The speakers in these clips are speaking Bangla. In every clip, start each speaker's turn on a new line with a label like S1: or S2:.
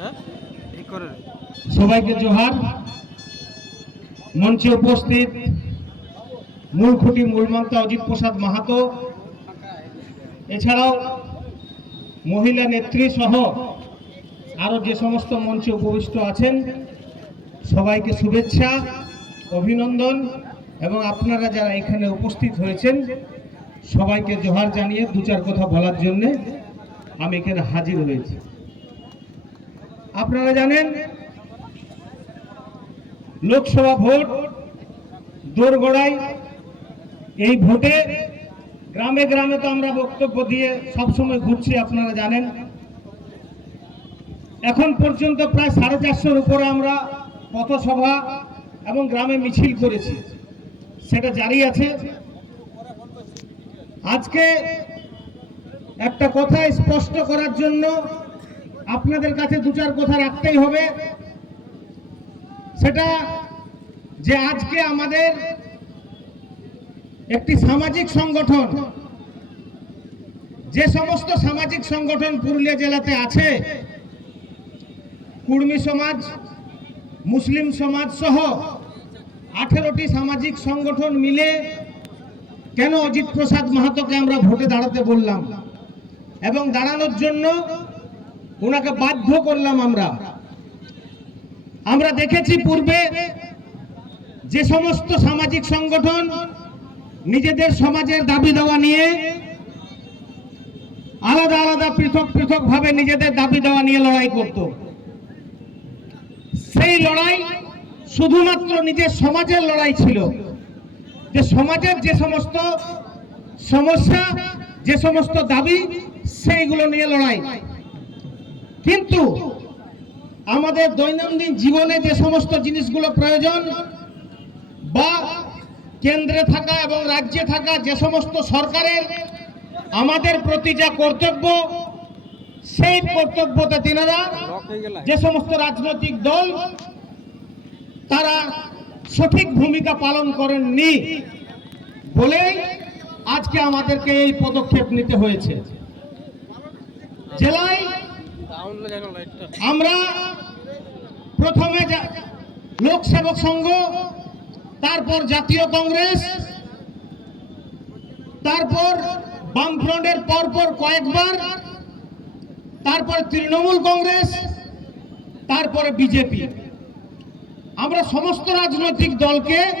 S1: হ্যাঁ।
S2: সবাইকে জোহার। মঞ্চে উপস্থিত মূল খুঁটি মূলমন্ত্র অজিত প্রসাদ মাহাতো। এছাড়াও মহিলা নেত্রী সহ আরও যে সমস্ত মঞ্চে উপবিষ্ট আছেন সবাইকে শুভেচ্ছা অভিনন্দন এবং আপনারা যারা এখানে উপস্থিত হয়েছেন সবাইকে জোহার জানিয়ে দু চার কথা বলার জন্যে আমি এখানে হাজির হয়েছি। আপনারা জানেন, লোকসভা ভোট দোরগোড়ায়, এই ভোটে গ্রামে গ্রামে তো আমরা বক্তব্য দিয়ে সবসময় ঘুরছি, আপনারা জানেন। এখন পর্যন্ত প্রায় সাড়ে চারশোর উপরে আমরা পথসভা এবং গ্রামে মিছিল করেছি, সেটা জারি আছে। আজকে একটা কথা স্পষ্ট করার জন্য আপনাদের কাছে দু চার কথা রাখতেই হবে। সেটা যে আজকে আমাদের একটি সামাজিক সংগঠন, যে সমস্ত সামাজিক সংগঠন পুরুলিয়া জেলাতে আছে, কুর্মী সমাজ, মুসলিম সমাজ সহ আঠেরোটি সামাজিক সংগঠন মিলে কেন অজিত প্রসাদ মাহাতোকে আমরা ভোটে দাঁড়াতে বললাম? এবং দাঁড়ানোর জন্য ওনাকে বাধ্য করলাম আমরা। আমরা দেখেছি পূর্বে যে সমস্ত সামাজিক সংগঠন নিজেদের সমাজের দাবি দেওয়া নিয়ে আলাদা আলাদা পৃথক পৃথক ভাবে নিজেদের দাবি দেওয়া নিয়ে লড়াই করত। সেই লড়াই শুধুমাত্র নিজের সমাজের লড়াই ছিল। যে সমাজের যে সমস্ত সমস্যা, যে সমস্ত দাবি, সেইগুলো নিয়ে লড়াই। কিন্তু আমাদের দৈনন্দিন জীবনে যে সমস্ত জিনিসগুলো প্রয়োজন বা কেন্দ্রে থাকা এবং রাজ্যে থাকা যে সমস্ত সরকারের আমাদের প্রতি যা কর্তব্য, সেই কর্তব্যতে তিনারা যে সমস্ত রাজনৈতিক দল তারা সঠিক ভূমিকা পালন করেননি বলেই আজকে আমাদেরকে এই পদক্ষেপ নিতে হয়েছে। জেলায়
S1: ডাউন লাগে না লাইটটা
S2: আমরা প্রথমে যা- লোক সেবক সংঘ, তারপর জাতীয় কংগ্রেস, তারপর বামফ্রন্টের পরপর কয়েকবার, তারপর তৃণমূল কংগ্রেস, তারপরে বিজেপি। আমরা সমস্ত রাজনৈতিক দলকে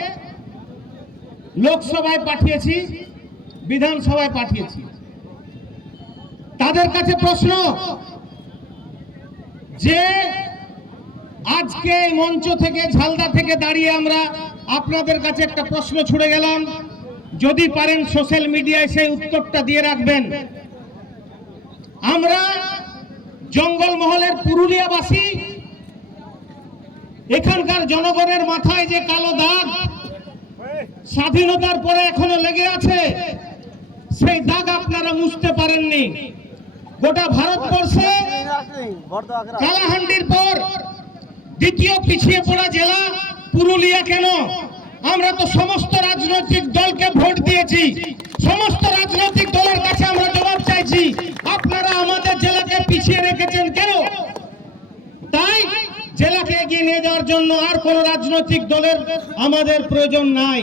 S2: লোকসভায় পাঠিয়েছি, বিধানসভায় পাঠিয়েছি। তাদের কাছে প্রশ্ন যে আজকে মঞ্চ থেকে, ঝালদা থেকে দাঁড়িয়ে আমরা আপনাদের কাছে একটা প্রশ্ন ছুড়ে গেলাম। যদি পারেন সোশ্যাল মিডিয়ায় সেই উত্তরটা দিয়ে রাখবেন। আমরা জঙ্গলমহলের পুরুলিয়াবাসী, এখানকার জনগণের মাথায় যে কালো দাগ, স্বাধীনতার পরে এখনও লেগে আছে, সেই দাগ আপনারা মুছতে পারেননি। গোটা ভারতবর্ষে কালাহান্ডির পর দ্বিতীয় পিছিয়ে পড়া জেলা পুরুলিয়া কেন? আমরা তো সমস্ত রাজনৈতিক দলকে ভোট দিয়েছি। সমস্ত রাজনৈতিক দলের কাছে আমরা জবাব চাইছি। আপনারা আমাদের জেলাকে পিছিয়ে রেখেছেন কেন? তাই জেলাকে এগিয়ে নিয়ে যাওয়ার জন্য আর কোন রাজনৈতিক দলের আমাদের প্রয়োজন নাই।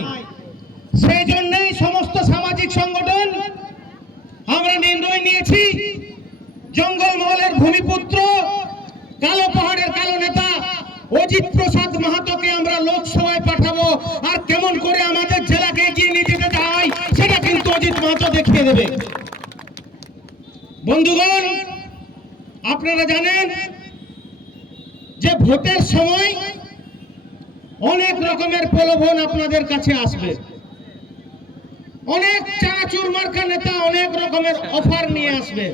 S2: সেই জন্যই সমস্ত সামাজিক সংগঠন আমরা নির্ণয় নিয়েছি জঙ্গলমহলের ভূমিপুত্র, কালো পাহাড়ের কালো নেতা অজিত প্রসাদ মাহাতোকে আমরা লোকসভায় পাঠাবো। আর কেমন করে আমাদের জেলাকে এগিয়ে নিয়ে যেতে হয় সেটা কিন্তু অজিত মাহাতো দেখিয়ে দেবে। বন্ধুগণ, আপনারা জানেন যে ভোটের সময় অনেক রকমের প্রলোভন আপনাদের কাছে আসবে। অনেক চানাচুর মার্কা নেতা অনেক রকমের অফার নিয়ে আসবে।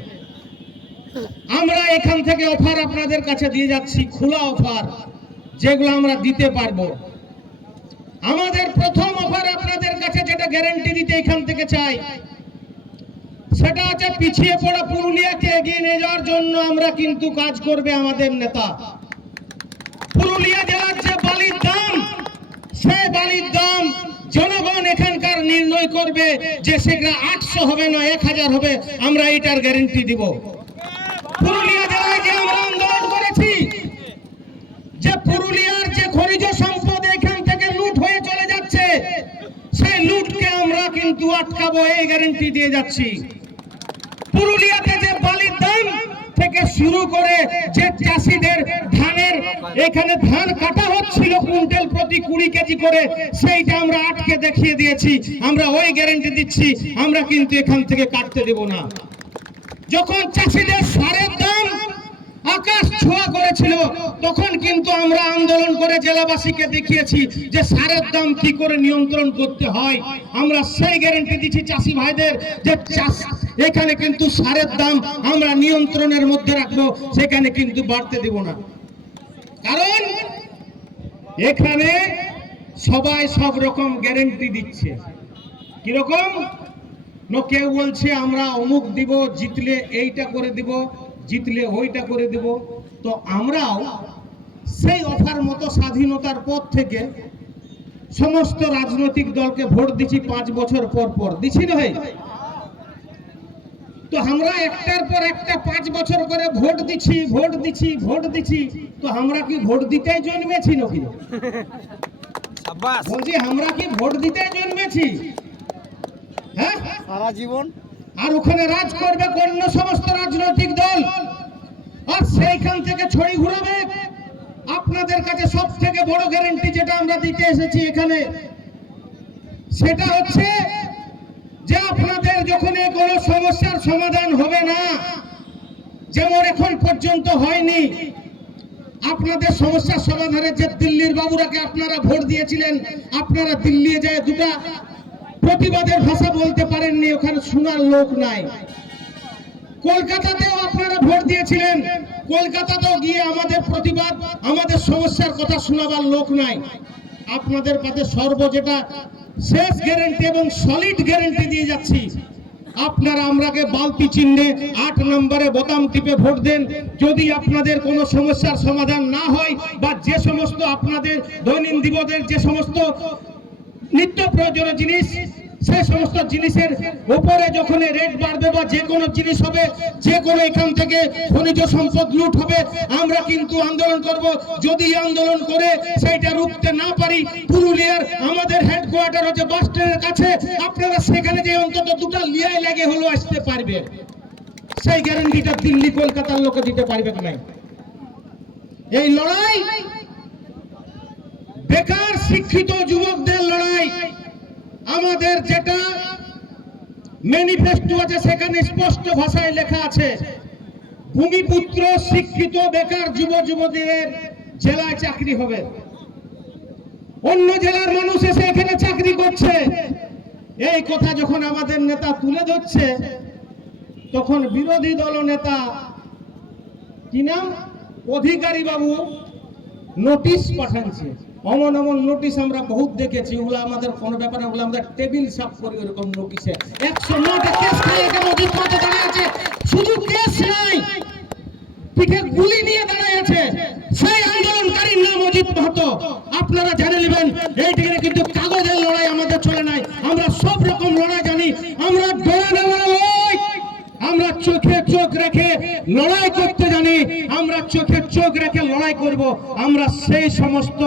S2: আমরা এখান থেকে অফার আপনাদের কাছে দিয়ে যাচ্ছি, খোলা অফার, যেগুলো আমরা দিতে পারব। আমাদের প্রথম অফার আপনাদের কাছে যেটা গ্যারান্টি দিতে এখান থেকে চাই, সেটা হচ্ছে পিছিয়ে পড়া পুরুলিয়াকে এগিয়ে নিয়ে যাওয়ার জন্য আমরা কিন্তু কাজ করবে আমাদের নেতা। পুরুলিয়া জেলার যে বালির দাম সে বালির দাম জনগণ এখানকার নির্ণয় করবে যে সেটা আটশো হবে না এক হাজার হবে, আমরা এটার গ্যারেন্টি দিব। পুরুলিয়া জেলায় যে আমরা আন্দোলন করেছি, যে পুরুলিয়ার যে খনিজ সম্পদ এখান থেকে লুট হয়ে চলে যাচ্ছে, সেই লুটকে আমরা কিন্তু আটকাবো, এই গ্যারেন্টি দিয়ে যাচ্ছি। পুরুলিয়াতে যে বালির দাম থেকে শুরু করে যে চাষিদের ধানের, এখানে ধান কাটা হচ্ছিল কুইন্টাল প্রতি কুড়ি কেজি করে, সেইটা আমরা আটকে দেখিয়ে দিয়েছি। আমরা ওই গ্যারেন্টি দিচ্ছি, আমরা কিন্তু এখান থেকে কাটতে দেব না। যখন চাষিদের সারের দাম আকাশ ছোঁয়া করেছিল, তখন কিন্তু আমরা আন্দোলন করে জেলাবাসীকে দেখিয়েছি যে সারের দাম কি করে নিয়ন্ত্রণ করতে হয়। আমরা সেই গ্যারেন্টি দিচ্ছি চাষি ভাইদের যে চাষ, এখানে কিন্তু সারের দাম আমরা নিয়ন্ত্রণের মধ্যে রাখব, সেখানে কিন্তু বাড়তে দেব না। কারণ এখানে সবাই সব রকম গ্যারেন্টি দিচ্ছে। কীরকম? কেউ বলছে আমরা অমুক দিব জিতলে এইটা করে দিব জিতলে ওইটা করে দিব। তো আমরাও সেই অফার মতো স্বাধীনতার পর থেকে সমস্ত রাজনৈতিক দলকে ভোট দিচ্ছি পাঁচ বছর পর পর। দিচ্ছি না ভাই? তো আমরা একটার পর একটা পাঁচ বছর করে ভোট দিচ্ছি ভোট দিচ্ছি ভোট দিচ্ছি। তো আমরা কি ভোট দিতেই জন্মেছি নাকি? বলছি আমরা কি ভোট দিতেই জন্মেছি? হ্যাঁ?
S1: সারা জীবন।
S2: আর ওখানে রাজ করবে অন্য সমস্ত রাজনৈতিক দল। আর সেইখান থেকে ছড়ি ঘুরাবে। আপনাদের কাছে সব থেকে বড় গ্যারেন্টি যেটা আমরা দিতে এসেছি এখানে সেটা হচ্ছে যে আপনাদের যখন কোনো সমস্যার সমাধান হবে না যেমন এখন পর্যন্ত হয়নি আপনাদের সমস্যার সমাধানে যে দিল্লির বাবুরাকে আপনারা ভোট দিয়েছিলেন আপনারা দিল্লি যায় দুটা প্রতিবাদের ভাষা বলতে পারেননি, ওখানে শোনার লোক নাই। কলকাতাতেও আপনারা ভোট দিয়েছিলেন, কলকাতাতেও গিয়ে আমাদের প্রতিবাদ, আমাদের সমস্যার কথা শোনাবার লোক নাই। আপনাদের পাতে সর্ব যেটা শেষ গ্যারেন্টি এবং সলিড গ্যারেন্টি দিয়ে যাচ্ছি। আপনারা আমরাকে বালতি চিহ্নে আট নম্বরে বোতাম টিপে ভোট দেন। যদি আপনাদের কোনো সমস্যার সমাধান না হয় বা যে সমস্ত আপনাদের দৈনন্দিন জীবনের যে সমস্ত নিত্য প্রয়োজনীয় জিনিস সেই সমস্ত জিনিসের উপরে যখন রেট বাড়বে বা যে কোনো জিনিস হবে যে কোনো এখান থেকে খনিজ সম্পদ লুট হবে, আমরা কিন্তু আন্দোলন করব। যদি আন্দোলন করে সেইটা রুখতে না পারি, পুরুলিয়ার আমাদের হেডকোয়ার্টার হচ্ছে বাস স্ট্যান্ডের কাছে, আপনারা সেখানে যে অন্তত দুটো লিয়াই লাগে হলো আসতে পারবে সেই গ্যারান্টিটা দিল্লি, কলকাতার লোকে দিতে পারবে না এই লড়াই বেকার, শিক্ষিত লড়াই আমাদের যেটা ম্যানিফেস্টো আছে, সেখানে স্পষ্ট ভাষায় লেখা আছে, ভূমিপুত্র শিক্ষিত বেকার যুব যুবতীদের জেলায় চাকরি হবে। অন্য জেলার মানুষ এসে এখানে চাকরি করছে। এই কথা যখন আমাদের নেতা তুলে ধরছে, তখন বিরোধী দল নেতা কি নাম? অধিকারী বাবু নোটিশ পাঠাচ্ছে অমন অমন নোটিশ আমরা বহুত দেখেছি, ওগুলো আমাদের কোনো ব্যাপারে ওগুলো আমরা টেবিল সাফ করি, ওরকম নোটিশে একশো কেস মাহাতো দাঁড়িয়ে আছে। শুধু কেস নাই পিঠে গুলি নিয়ে দাঁড়িয়ে আছে। সেই আন্দোলনকারীর নাম অজিত মাহাতো। আপনারা জেনে নেবেন এইটিকে কিন্তু কাগজের লড়াই আমাদের চলে নাই। আমরা সব রকম লড়াই জানি। আমরা চোখে চোখ রেখে লড়াই করতে জানি, আমরা চোখে চোখ রেখে লড়াই করব, আমরা সেই সমস্ত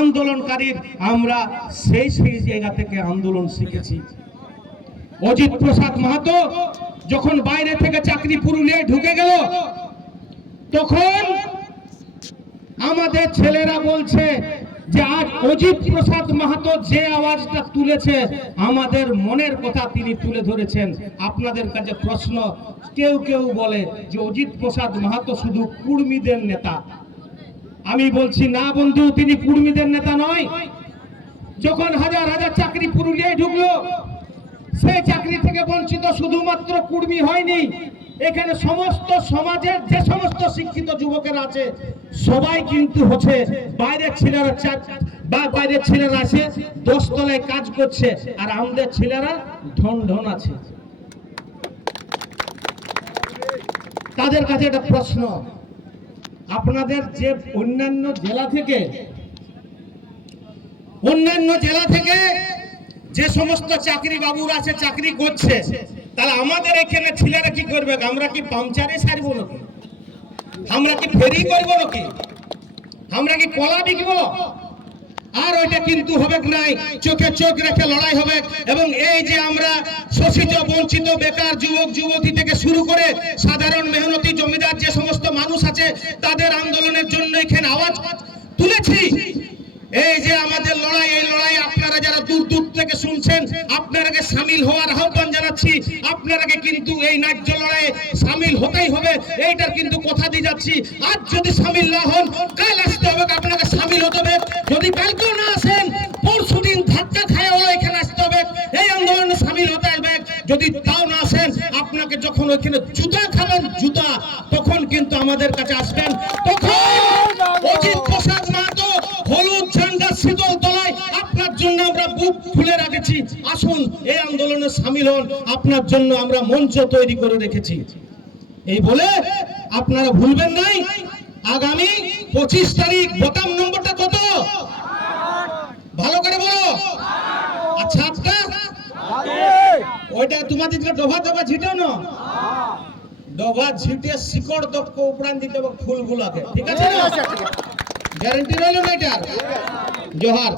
S2: আন্দোলনকারীর, আমরা সেই সেই জায়গা থেকে আন্দোলন শিখেছি। অজিত প্রসাদ মাহাতো যখন বাইরে থেকে চাকরি পুরুলিয়ায় ঢুকে গেল, তখন আমাদের ছেলেরা বলছে যে মাহাতো যে আওয়াজটা তুলেছে, আমাদের মনের কথা তিনি তুলে ধরেছেন। আপনাদের কাছে প্রশ্ন, কেউ কেউ বলে যে অজিত প্রসাদ মাহাতো শুধু কুর্মীদের নেতা। আমি বলছি, না বন্ধু, তিনি কুর্মীদের নেতা নয়। যখন হাজার হাজার চাকরি পুরুলিয়ায় ঢুকলো, সেই চাকরি থেকে বঞ্চিত শুধুমাত্র কুর্মী হয়নি এখানে সমস্ত সমাজের যে সমস্ত শিক্ষিত যুবকেরা আছে, সবাই কিন্তু হচ্ছে বাইরের ছেলেরা বা বাইরের ছেলেরা আছে, দশতলায় কাজ করছে, আর আমাদের ছেলেরা ঢন ঢন আছে। তাদের কাছে একটা প্রশ্ন, আপনাদের যে অন্যান্য জেলা থেকে, অন্যান্য জেলা থেকে যে সমস্ত চাকরি বাবুরা আছে, চাকরি করছে তাহলে আমাদের এখানে ছেলেরা কি করবে? আমরা কি পাংচারে সারবো নাকি? আমরা কি ফেরি করব নাকি? আমরা কি কলা বিকবো? আর ওইটা কিন্তু হবে নাই? চোখে চোখ রেখে লড়াই হবে। এবং এই যে আমরা শোষিত, বঞ্চিত, বেকার যুবক, যুবতী থেকে শুরু করে সাধারণ মেহনতি জমিদার যে সমস্ত মানুষ আছে, তাদের আন্দোলনের জন্য এখানে আওয়াজ তুলেছি। এই যে আমাদের লড়াই, এই লড়াই আপনারা যারা দূর দূর থেকে শুনছেন, আপনারাকে সামিল হওয়ার আহ্বান জানাচ্ছি। এই ন্যায্য লড়াইয়ে সামিল হতেই হবে, এইটার কিন্তু কথা দিয়ে যাচ্ছি। আজ যদি সামিল না হন, কাল আসতে হবে আপনাকে সামিল হতে হবে? যদি কালকেও না আসেন পরশু দিন ধাক্কা খায় হলো এখানে আসতে হবে। এই আন্দোলনে সামিল হতে আসবে যদি তাও না আসেন, আপনাকে যখন ওইখানে জুতা খাবেন, জুতা, তখন কিন্তু আমাদের কাছে আসবেন। তখন অজিত প্রসাদ মাহাতো হলুদ ঝান্ডা শীতল তলায় আপনার জন্য আমরা বুক খুলে রেখেছি। সামিল হন আপনার জন্য আমরা মঞ্চ তৈরি করে রেখেছি। এই বলে আপনারা ভুলবেন নাই আগামী পঁচিশ তারিখ বোতাম নম্বরটা কত? ভালো করে বলো। আচ্ছা আচ্ছা। ওইটা তোমাদের ডোবা ডোবা ছিটাও না? ডোবা ছিটে শিকড় দক্ষ উপরান দিতে হবে ফুলগুলোকে। ঠিক আছে গ্যারান্টি রইল না এটার? জোহার।